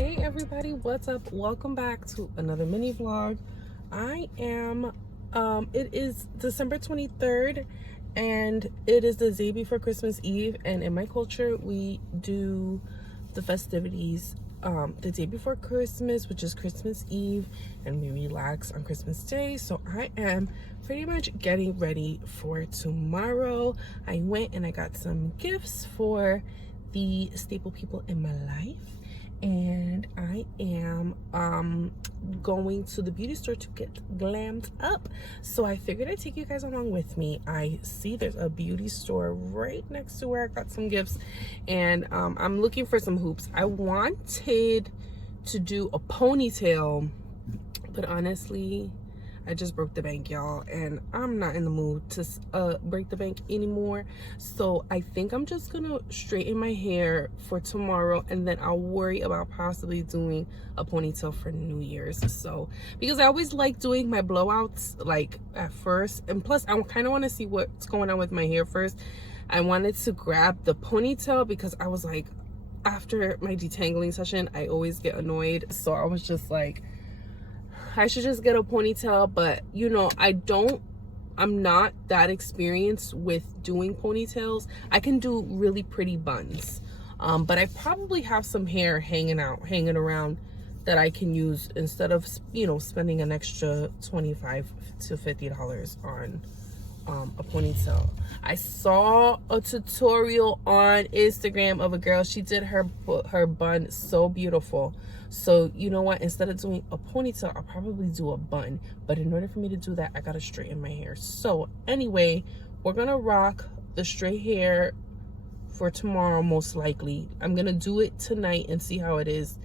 Hey everybody, what's up? Welcome back to another mini vlog. It is December 23rd and it is the day before Christmas Eve, and in my culture we do the festivities the day before Christmas, which is Christmas Eve, and we relax on Christmas Day. So I am pretty much getting ready for tomorrow. I went and I got some gifts for the staple people in my life, and I am going to the beauty store to get glammed up. So I figured I'd take you guys along with me. I see there's a beauty store right next to where I got some gifts, and I'm looking for some hoops. I wanted to do a ponytail, but honestly I just broke the bank, y'all, and I'm not in the mood to break the bank anymore. So I think I'm just gonna straighten my hair for tomorrow, and then I'll worry about possibly doing a ponytail for New Year's. So because I always like doing my blowouts like at first, and plus I kind of want to see what's going on with my hair first. I wanted to grab the ponytail because I was like, after my detangling session I always get annoyed, so I was just like, I should just get a ponytail. But you know, I'm not that experienced with doing ponytails. I can do really pretty buns, but I probably have some hair hanging around that I can use instead of, you know, spending an extra $25 to $50 on a ponytail. I saw a tutorial on Instagram of a girl. She did her bun so beautiful. So you know what, instead of doing a ponytail, I'll probably do a bun. But in order for me to do that, I gotta straighten my hair. So anyway, we're gonna rock the straight hair for tomorrow, most likely. I'm gonna do it tonight and see how it is,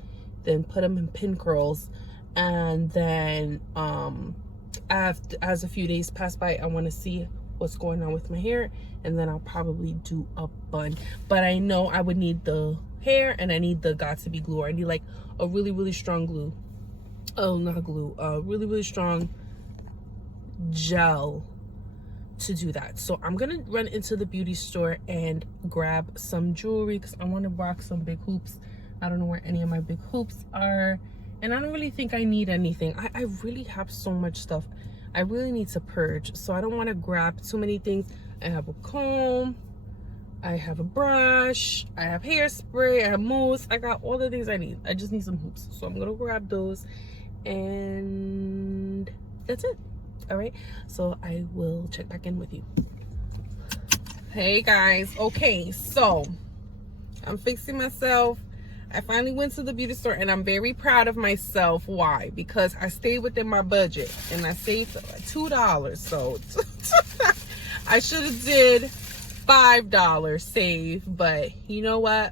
then put them in pin curls, and then as a few days pass by, I want to see what's going on with my hair, and then I'll probably do a bun. But I know I would need the hair, and I need the got2b glue, or I need like a really strong glue. Oh, not glue, really strong gel to do that. So I'm gonna run into the beauty store and grab some jewelry because I want to rock some big hoops. I don't know where any of my big hoops are, and I don't really think I need anything. I really have so much stuff. I really need to purge, so I don't want to grab too many things. I have a comb, I have a brush, I have hairspray, I have mousse. I got all the things I need. I just need some hoops, so I'm gonna grab those, and that's it. All right, so I will check back in with you. Hey guys, okay, so I'm fixing myself. I finally went to the beauty store, and I'm very proud of myself. Why? Because I stayed within my budget and I saved like $2. So I should have did $5 save, but you know what?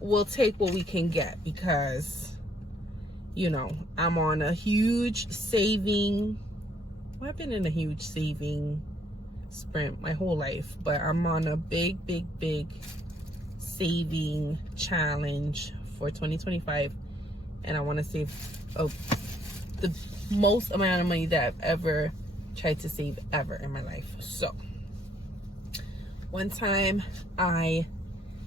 We'll take what we can get because, you know, I'm on a huge saving. Well, I've been in a huge saving sprint my whole life, but I'm on a big saving challenge for 2025, and I want to save the most amount of money that I've ever tried to save ever in my life. So one time I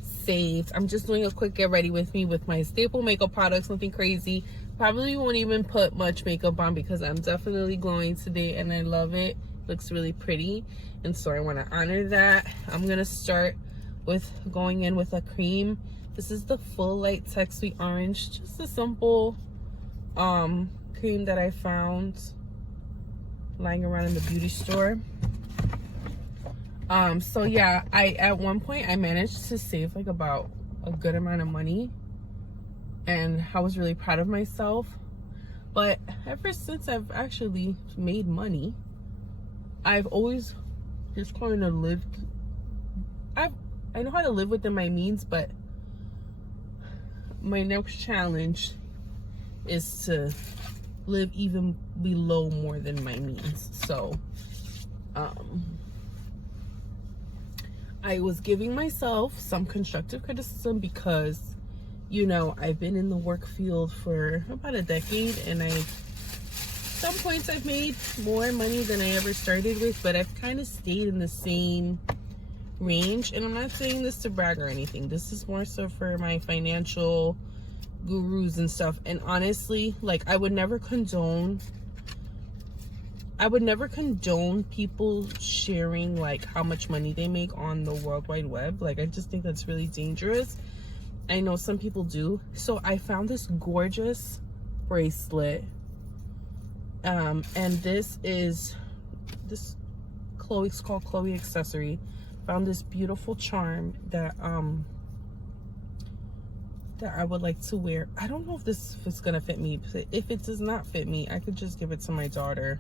saved, I'm just doing a quick get ready with me with my staple makeup products, nothing crazy. Probably won't even put much makeup on because I'm definitely glowing today and I love it. Looks really pretty, and so I want to honor that. I'm gonna start with going in with a cream. This is the Full Light Tech Sweet Orange, just a simple cream that I found lying around in the beauty store. So yeah, at one point I managed to save like about a good amount of money, and I was really proud of myself. But ever since I've actually made money, I've always just kind of lived, I know how to live within my means, but my next challenge is to live even below more than my means. So I was giving myself some constructive criticism because, you know, I've been in the work field for about a decade, and some points I've made more money than I ever started with, but I've kind of stayed in the same range. And I'm not saying this to brag or anything. This is more so for my financial gurus and stuff, and honestly, like, I would never condone people sharing like how much money they make on the World Wide Web. Like, I just think that's really dangerous. I know some people do. So I found this gorgeous bracelet, and this is Chloe, it's called Chloe Accessory. Found this beautiful charm that I would like to wear. I don't know if this is gonna fit me. If it does not fit me, I could just give it to my daughter.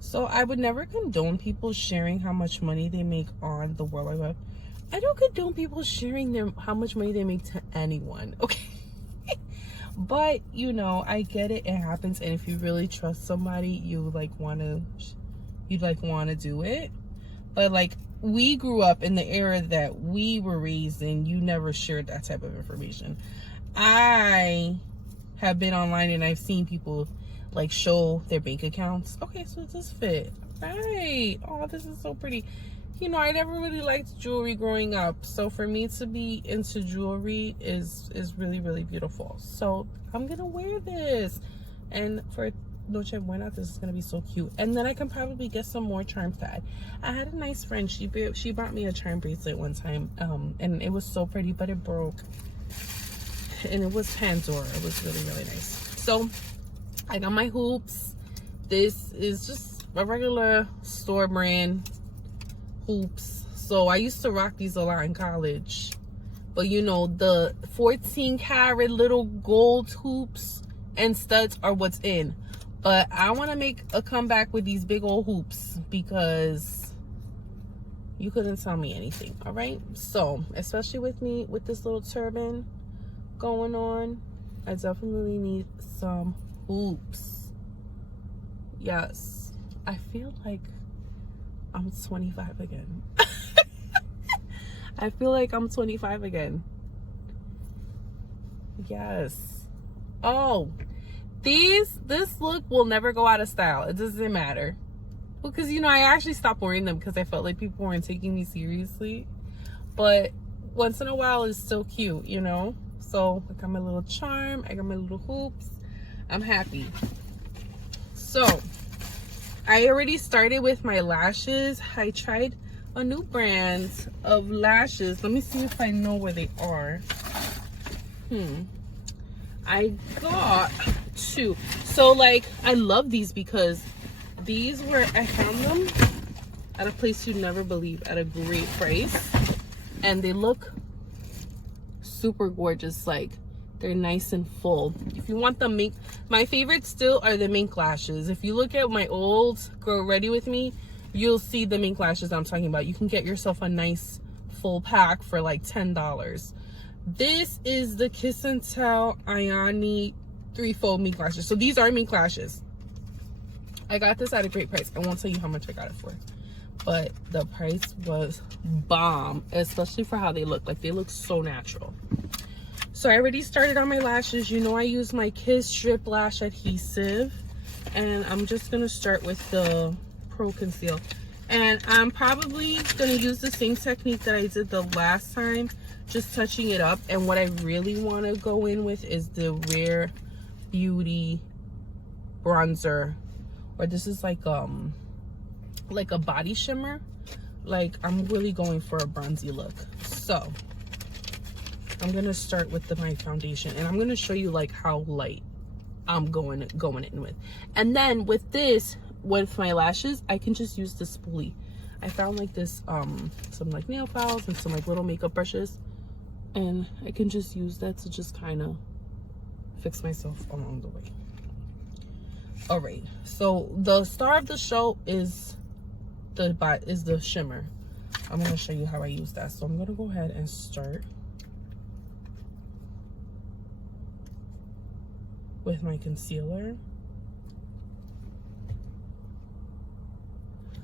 So I would never condone people sharing how much money they make on the World Wide Web. I don't condone people sharing how much money they make to anyone, okay? But, you know, I get it. It happens. And if you really trust somebody, you'd want to do it. But, like, we grew up in the era that we were raised in. You never shared that type of information. I have been online and I've seen people like show their bank accounts. Okay, so it does fit. Right. Oh, this is so pretty. You know, I never really liked jewelry growing up. So for me to be into jewelry is really, really beautiful. So I'm going to wear this. And for Noche Buena, this is going to be so cute. And then I can probably get some more charms to add. I had a nice friend. She bought me a charm bracelet one time. And it was so pretty, but it broke. And it was Pandora. It was really, really nice. So I got my hoops. This is just a regular store brand hoops. So I used to rock these a lot in college. But you know, the 14 karat little gold hoops and studs are what's in. But I want to make a comeback with these big old hoops because you couldn't tell me anything. All right. So especially with me with this little turban going on, I definitely need some hoops. Yes, I feel like I'm 25 again. I feel like I'm 25 again. Yes. Oh, this look will never go out of style. It doesn't matter. Because, you know, I actually stopped wearing them because I felt like people weren't taking me seriously. But once in a while, it's still cute, you know? So I got my little charm. I got my little hoops. I'm happy. So I already started with my lashes. I tried a new brand of lashes. Let me see if I know where they are. I got two. So like, I love these because these were, I found them at a place you'd never believe, at a great price. And they look super gorgeous. Like, they're nice and full. If you want the mink, my favorites still are the mink lashes. If you look at my old Grow Ready With Me, you'll see the mink lashes I'm talking about. You can get yourself a nice full pack for like $10. This is the Kiss and Tell Ayani 3-fold mink lashes. So these are mink lashes. I got this at a great price. I won't tell you how much I got it for, but the price was bomb, especially for how they look. Like, they look so natural. So I already started on my lashes. You know, I use my Kiss Strip Lash Adhesive, and I'm just gonna start with the Pro Conceal. And I'm probably gonna use the same technique that I did the last time, just touching it up. And what I really want to go in with is the Rare Beauty bronzer, or this is like a body shimmer. Like, I'm really going for a bronzy look. So I'm gonna start with my foundation, and I'm gonna show you like how light I'm going in with. And then with this, with my lashes, I can just use the spoolie. I found like this some like nail files and some like little makeup brushes, and I can just use that to just kind of fix myself along the way. All right, so the star of the show is the shimmer. I'm going to show you how I use that. So I'm going to go ahead and start with my concealer.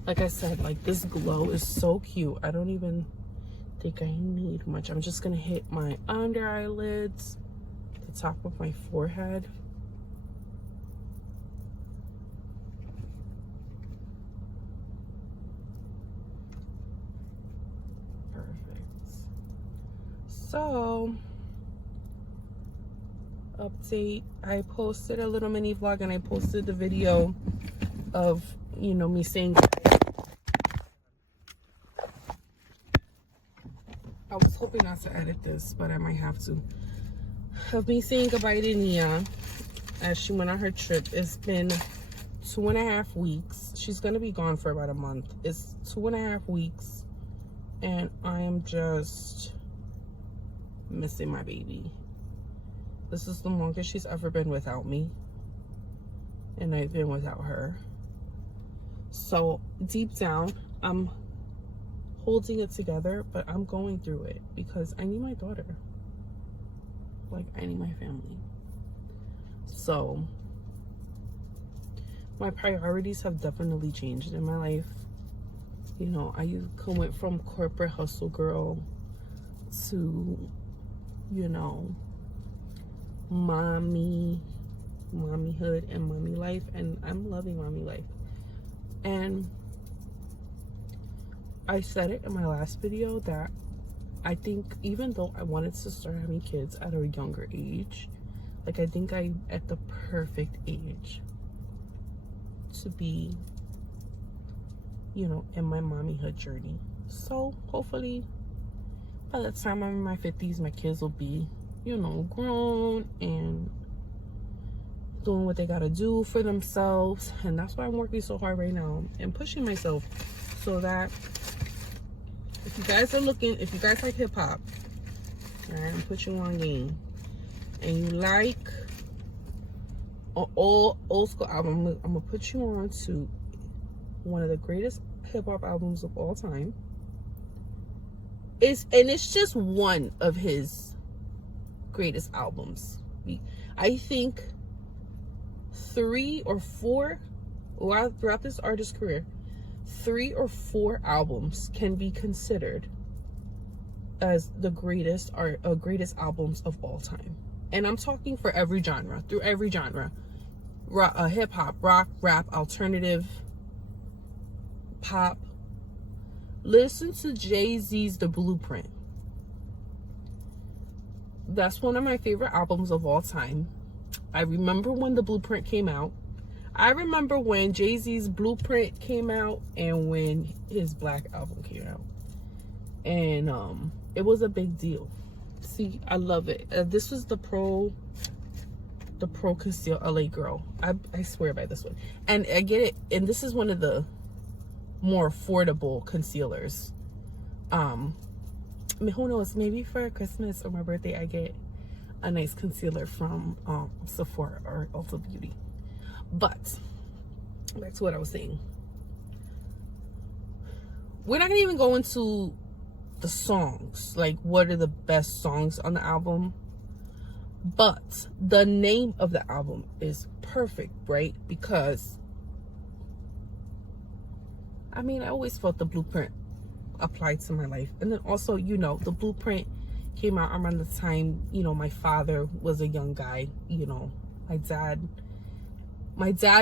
Like I said, like, this glow is so cute. I don't even think I need much. I'm just going to hit my under eyelids, the top of my forehead. So update. I posted a little mini vlog and I posted the video of, you know, me saying I was hoping not to edit this, but I might have to. Of me saying goodbye to Nia as she went on her trip. It's been 2.5 weeks. She's gonna be gone for about a month. It's 2.5 weeks, and I am just missing my baby. This is the longest she's ever been without me, and I've been without her. So deep down, I'm holding it together, but I'm going through it because I need my daughter. Like, I need my family. So my priorities have definitely changed in my life. You know, I went from corporate hustle girl to, you know, mommyhood and mommy life, and I'm loving mommy life. And I said it in my last video that I think even though I wanted to start having kids at a younger age, like I think I'm at the perfect age to be, you know, in my mommyhood journey. So hopefully by the time I'm in my 50s, my kids will be, you know, grown and doing what they gotta do for themselves. And that's why I'm working so hard right now and pushing myself, so that if you guys are looking, if you guys like hip-hop, I'm putting you on game, and you like an old school album, I'm gonna put you on to one of the greatest hip-hop albums of all time. It's just one of his greatest albums. I think 3 or 4 throughout this artist's career, 3 or 4 albums can be considered as the greatest albums of all time. And I'm talking for every genre, through every genre. Hip hop, rock, rap, alternative, pop. Listen to Jay-Z's The Blueprint. That's one of my favorite albums of all time. I remember when The Blueprint came out. I remember when Jay-Z's Blueprint came out and when his Black album came out. And it was a big deal. See, I love it. This was the Pro Conceal LA Girl. I swear by this one. And I get it. And this is one of the more affordable concealers. I mean, who knows? Maybe for Christmas or my birthday, I get a nice concealer from Sephora or Ulta Beauty. But back to what I was saying. We're not gonna even go into the songs, like what are the best songs on the album, but the name of the album is perfect, right? Because I mean, I always felt The Blueprint applied to my life. And then also, you know, The Blueprint came out around the time, you know, my father was a young guy. You know, my dad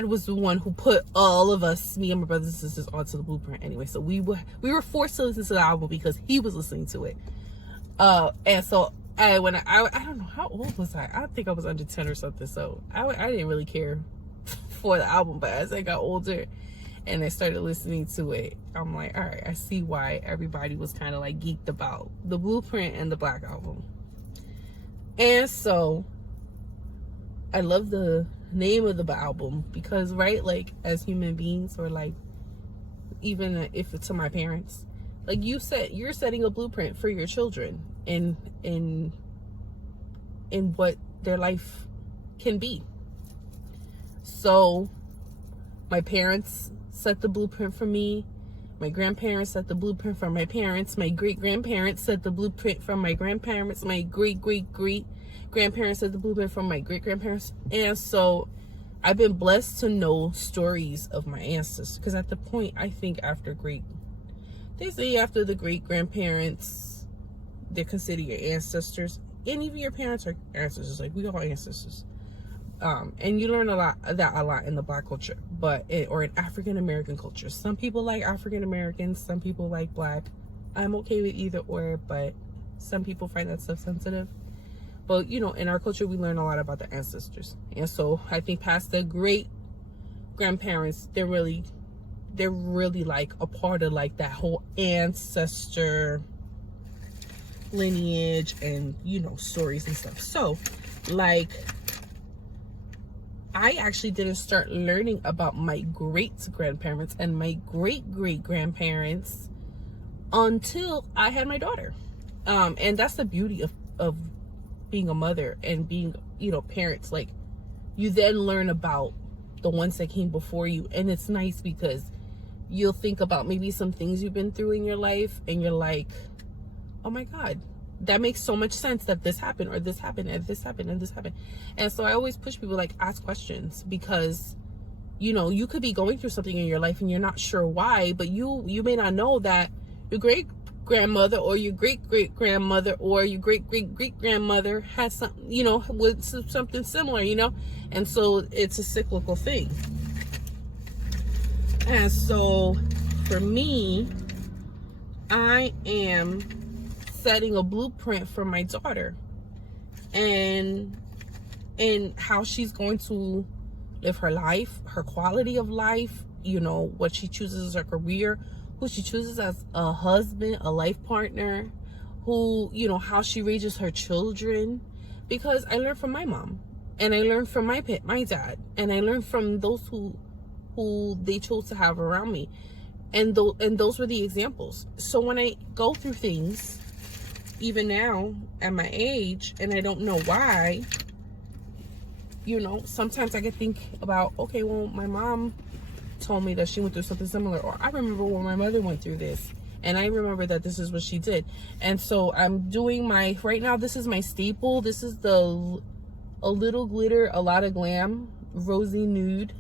was the one who put all of us, me and my brothers and sisters, onto The Blueprint anyway. So we were forced to listen to the album because he was listening to it. And so I don't know, how old was I? I think I was under 10 or something. So I didn't really care for the album. But as I got older and I started listening to it, I'm like, all right, I see why everybody was kind of like geeked about The Blueprint and the Black album. And so I love the name of the album because, right, like as human beings, or like even if it's to my parents, like you're setting a blueprint for your children in what their life can be. So my parents set the blueprint for me. My grandparents set the blueprint for my parents. My great-grandparents set the blueprint from my grandparents. My great-great-great-grandparents set the blueprint from my great-grandparents. And so I've been blessed to know stories of my ancestors. Because at the point, I think they say after the great-grandparents, they're considered your ancestors. And even your parents are ancestors. Like, we all ancestors. And you learn a lot in the Black culture, or in African American culture. Some people like African Americans, some people like Black. I'm okay with either or, but some people find that stuff sensitive. But you know, in our culture, we learn a lot about the ancestors, and so I think past the great grandparents, they're really like a part of like that whole ancestor lineage and, you know, stories and stuff. So like, I actually didn't start learning about my great grandparents and my great great grandparents until I had my daughter. And that's the beauty of being a mother and being, you know, parents. Like, you then learn about the ones that came before you, and it's nice because you'll think about maybe some things you've been through in your life, and you're like, oh my God, that makes so much sense that this happened, or this happened, and this happened, and this happened. And so I always push people, like, ask questions, because, you know, you could be going through something in your life and you're not sure why, but you may not know that your great grandmother or your great great grandmother or your great great great grandmother has something, you know, with something similar, you know. And so it's a cyclical thing. And so for me, I am setting a blueprint for my daughter and how she's going to live her life, her quality of life, you know, what she chooses as her career, who she chooses as a husband, a life partner, who, you know, how she raises her children. Because I learned from my mom, and I learned from my dad, and I learned from those who they chose to have around me, and those were the examples. So when I go through things, even now at my age, and I don't know why, you know, sometimes I could think about, okay, well, my mom told me that she went through something similar, or I remember when my mother went through this, and I remember that this is what she did. And so I'm doing right now, this is my staple. This is the A Little Glitter, A Lot of Glam Rosy Nude.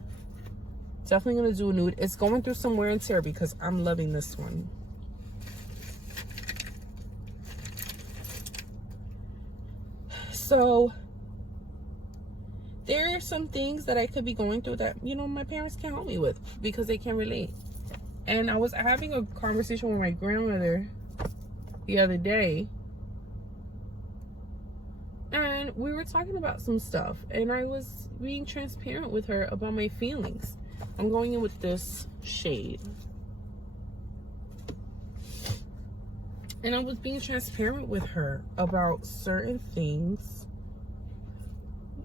Definitely gonna do a nude. It's going through some wear and tear because I'm loving this one. So there are some things that I could be going through that, you know, my parents can't help me with because they can't relate. And I was having a conversation with my grandmother the other day, and we were talking about some stuff, and I was being transparent with her about my feelings. I'm going in with this shade, and I was being transparent with her about certain things.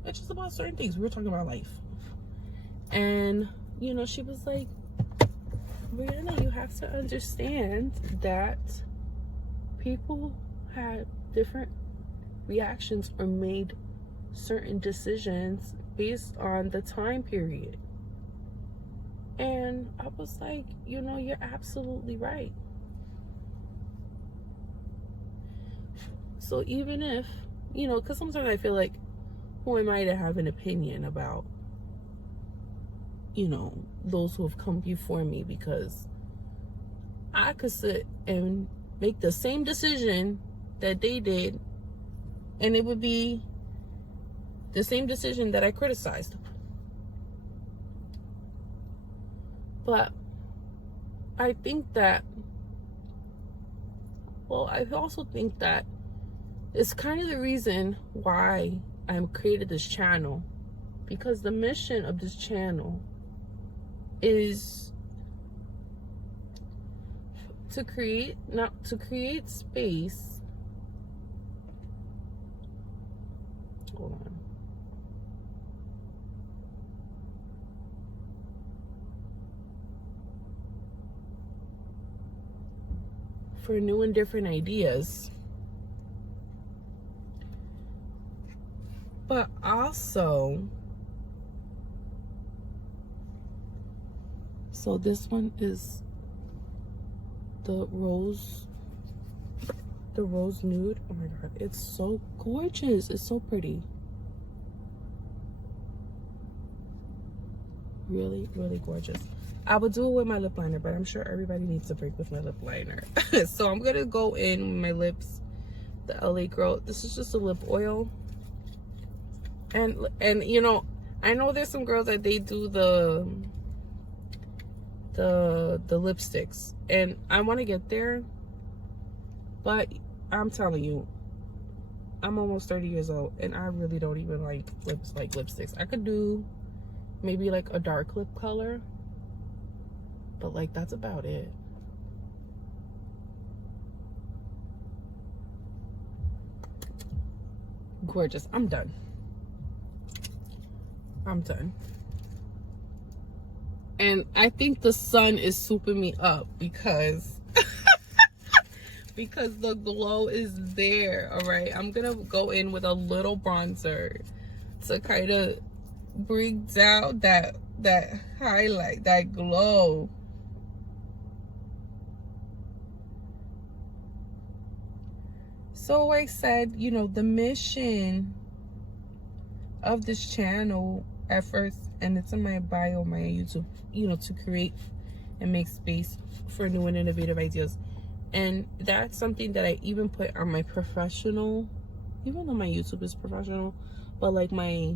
It's just about certain things. We were talking about life. And, you know, she was like, Brianna, you have to understand that people had different reactions or made certain decisions based on the time period. And I was like, you know, you're absolutely right. So even if, you know, because sometimes I feel like, who am I to have an opinion about, you know, those who have come before me? Because I could sit and make the same decision that they did, and it would be the same decision that I criticized. But I think that, well, I also think that it's kind of the reason why I created this channel, because the mission of this channel is to create space. Hold on. For new and different ideas. But also, so this one is the rose nude. Oh my God, it's so gorgeous. It's so pretty. Really, really gorgeous. I would do it with my lip liner, but I'm sure everybody needs a break with my lip liner. So I'm gonna go in with my lips, the LA Girl. This is just a lip oil. And you know, I know there's some girls that they do the lipsticks, and I want to get there, but I'm telling you, I'm almost 30 years old and I really don't even like lipsticks. I could do maybe like a dark lip color, but like that's about it. Gorgeous. I'm done. And I think the sun is souping me up because because the glow is there. All right, I'm gonna go in with a little bronzer to kind of bring down that highlight, that glow. So like I said, you know, the mission of this channel at first, and it's in my bio, my YouTube, you know, to create and make space for new and innovative ideas. And that's something that I even put on my professional, even though my YouTube is professional, but like my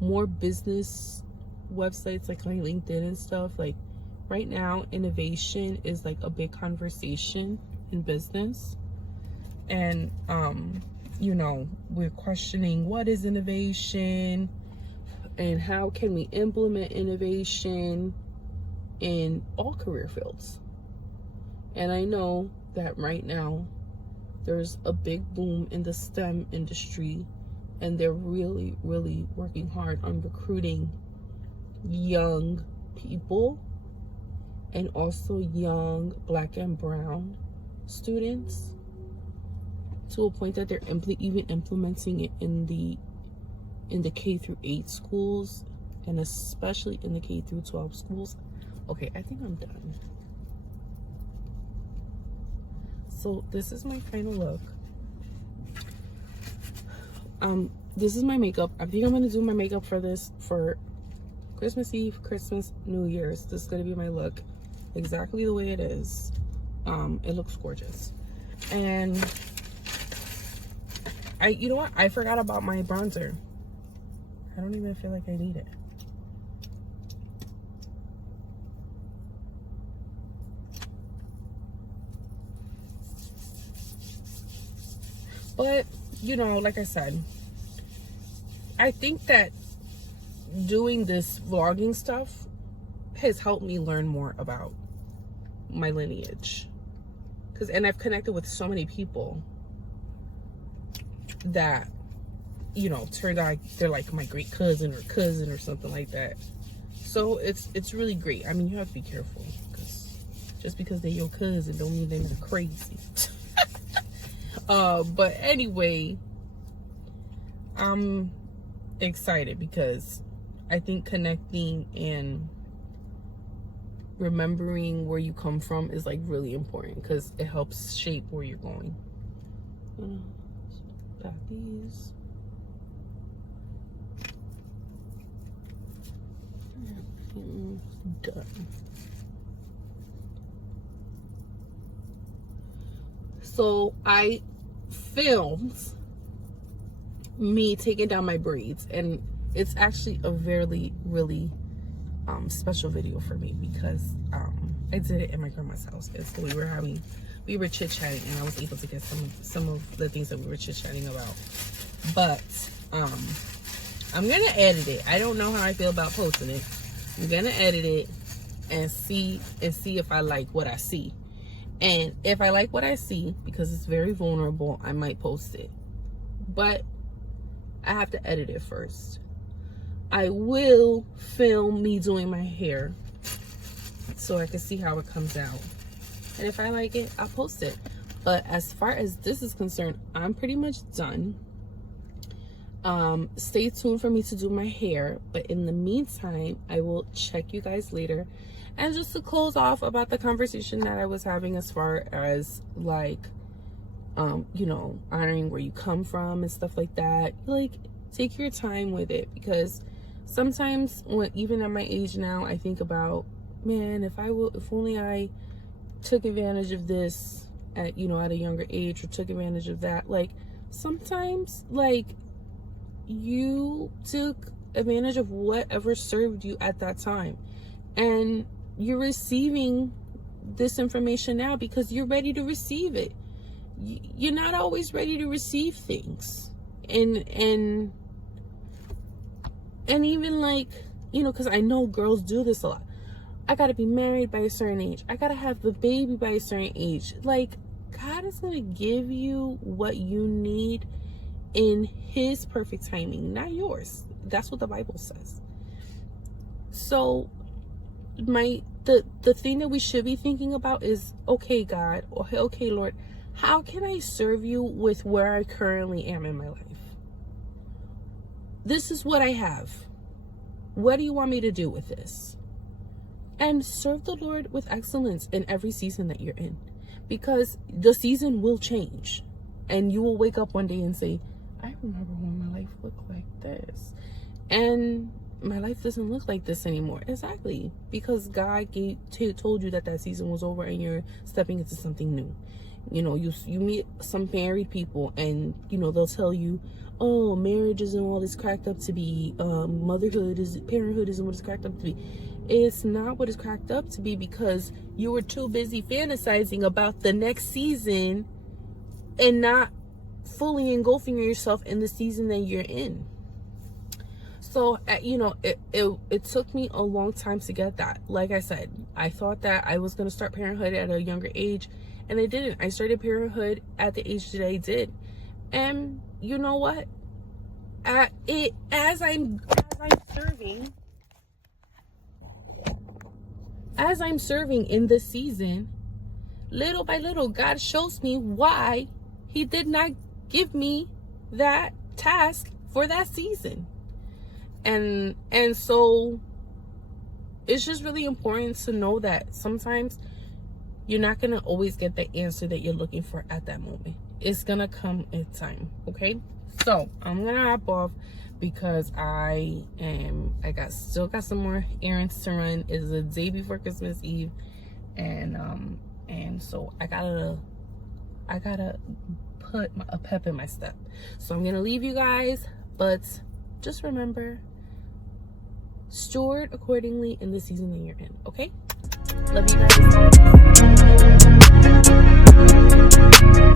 more business websites, like my LinkedIn and stuff, like right now innovation is like a big conversation in business. And you know, we're questioning what is innovation and how can we implement innovation in all career fields. And I know that right now there's a big boom in the STEM industry, and they're really working hard on recruiting young people and also young Black and brown students, to a point that they're even implementing it in the K through 8 schools, and especially in the K through 12 schools. Okay, I think I'm done. So this is my final look. This is my makeup. I think I'm gonna do my makeup for this for Christmas Eve, Christmas, New Year's. This is gonna be my look, exactly the way it is. It looks gorgeous. And you know what? I forgot about my bronzer. I don't even feel like I need it. But, you know, like I said, I think that doing this vlogging stuff has helped me learn more about my lineage. And I've connected with so many people that, you know, turned out they're like my great cousin or something like that. So it's really great. I mean, you have to be careful, because just because they're your cousin don't mean they're not crazy. But anyway, I'm excited because I think connecting and remembering where you come from is like really important, because it helps shape where you're going. Got these. Done. So I filmed me taking down my braids, and it's actually a really special video for me, because I did it in my grandma's house, and so we were chit-chatting, and I was able to get some of the things that we were chit-chatting about. But I'm gonna edit it. I don't know how I feel about posting it. I'm gonna edit it and see if I like what I see. And if I like what I see, because it's very vulnerable, I might post it. But I have to edit it first. I will film me doing my hair so I can see how it comes out. And if I like it, I'll post it. But as far as this is concerned, I'm pretty much done. Stay tuned for me to do my hair. But in the meantime, I will check you guys later. And just to close off about the conversation that I was having as far as like, you know, honoring where you come from and stuff like that. Like, take your time with it, because sometimes even at my age now, I think about, man, if only I took advantage of this at a younger age, or took advantage of that. Like, sometimes, like, you took advantage of whatever served you at that time, and you're receiving this information now because you're ready to receive it. you're not always ready to receive things. And even like, you know, because I know girls do this a lot. I gotta be married by a certain age. I gotta have the baby by a certain age. Like, God is gonna give you what you need in his perfect timing, not yours. That's what the Bible says. So the thing that we should be thinking about is, okay, God, or okay, Lord, how can I serve you with where I currently am in my life? This is what I have. What do you want me to do with this? And serve the Lord with excellence in every season that you're in, because the season will change, and you will wake up one day and say, I remember when my life looked like this, and my life doesn't look like this anymore. Exactly, because God told you that season was over and you're stepping into something new. You know, you meet some married people, and you know, they'll tell you, oh, marriage isn't all it's cracked up to be. Parenthood isn't what it's cracked up to be. It's not what it's cracked up to be, because you were too busy fantasizing about the next season and not fully engulfing yourself in the season that you're in. So, you know, it took me a long time to get that. Like I said, I thought that I was going to start parenthood at a younger age, and I didn't. I started parenthood at the age that I did. And you know what? As I'm serving in this season, little by little, God shows me why he did not give me that task for that season. And so it's just really important to know that sometimes you're not going to always get the answer that you're looking for at that moment. It's going to come in time. Okay. So I'm going to hop off because I still got some more errands to run. It's the day before Christmas Eve. And so I gotta put a pep in my step. So I'm going to leave you guys, but just remember, steward accordingly in the season that you're in. Okay? Love you guys.